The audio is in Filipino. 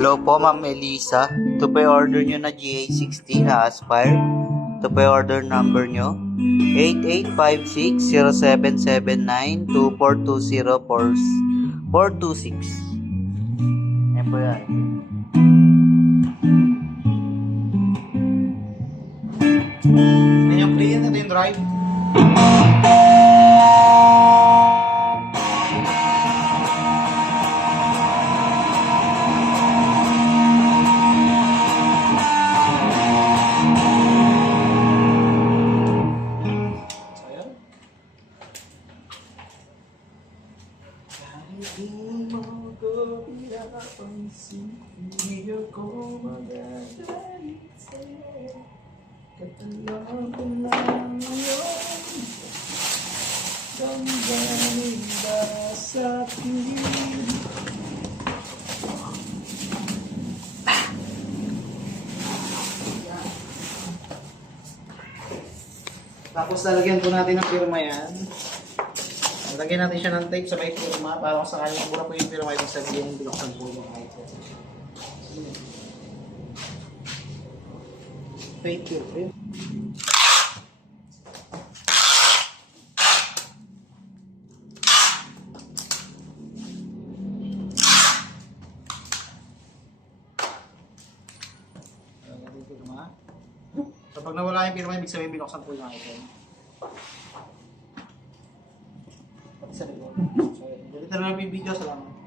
Hello po, Ma'am Elisa. Ito po yung order nyo na GA60 na Aspire. Ito po yung order number nyo. 8856-0779-2420-426. Yan po yan. Ito yung play, ito yung drive. Hindi mo ko pinapansin, hindi ako magagalit sa'yo. Katulad ko lang ngayon, damdamin ba sa akin? Tapos lalagyan po natin ng firma yan. Lagyan natin siya ng tape sa may firma para kung sakaling mura po yung firma, ibig sabihin binuksan po yung item. Thank you. So pag nawala yung firma, ibig sabihin binuksan po yung item. Sa likod. So, dito na lang yung video. Salamat.